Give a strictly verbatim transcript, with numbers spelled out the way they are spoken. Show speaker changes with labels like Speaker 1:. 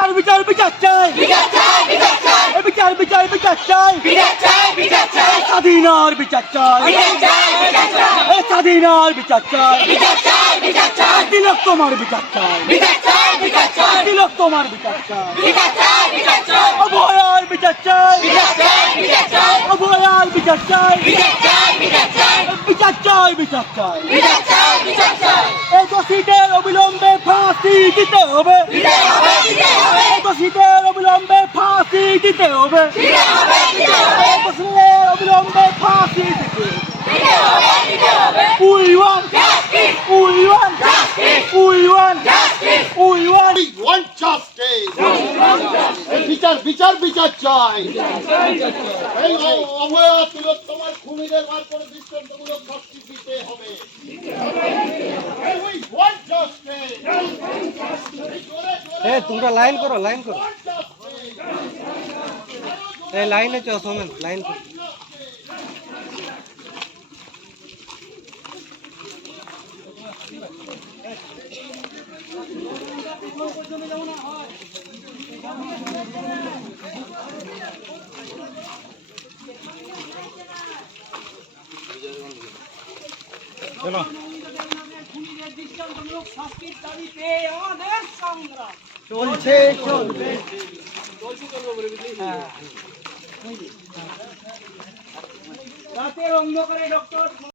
Speaker 1: বিচার বিচার বিচার চাই
Speaker 2: বিচার চাই বিচার চাই
Speaker 1: এই বিচার বিচার বিচার চাই
Speaker 2: বিচার চাই বিচার চাই
Speaker 1: স্বাধীনার বিচার চাই
Speaker 2: বিচার চাই বিচার চাই
Speaker 1: এই স্বাধীনার বিচার চাই
Speaker 2: বিচার চাই বিচার চাই
Speaker 1: তিলক তোমার বিচার চাই
Speaker 2: বিচার চাই বিচার চাই
Speaker 1: তিলক তোমার বিচার চাই
Speaker 2: বিচার চাই বিচার চাই
Speaker 1: অভয়ার বিচার চাই
Speaker 2: বিচার চাই বিচার চাই
Speaker 1: অভয়ার বিচার চাই
Speaker 2: বিচার চাই বিচার চাই
Speaker 1: বিচার চাই বিচার চাই
Speaker 2: বিচার চাই বিচার চাই
Speaker 1: এই দোষীদের অবিলম্বে ফাঁসি দিতে হবে
Speaker 2: দিতে হবে দিতে হবে
Speaker 1: এই দোষীদের অবিলম্বে ফাঁসি দিতে হবে
Speaker 2: দিতে হবে দিতে হবে
Speaker 1: এই দোষীদের অবিলম্বে ফাঁসি দিতে হবে
Speaker 2: দিতে হবে দিতে হবে
Speaker 1: We want
Speaker 2: Justice!
Speaker 1: We want
Speaker 2: Justice!
Speaker 1: We want
Speaker 2: Justice!
Speaker 1: We want
Speaker 3: We want justice. বিচার বিচার বিচার চাই এই অ- অভয়া তিলোত্তমার খুনিদের বার করে দৃষ্টান্তমূলক শাস্তি দিতে হবে এই we want justice. এই জোরে জোরে
Speaker 4: ए तुमरा लाइन करो लाइन करो
Speaker 3: want justice.
Speaker 4: ए लाइन है चो सोमन लाइन करो
Speaker 1: চলছে চলবে রাতের অন্ধকারে ডক্টর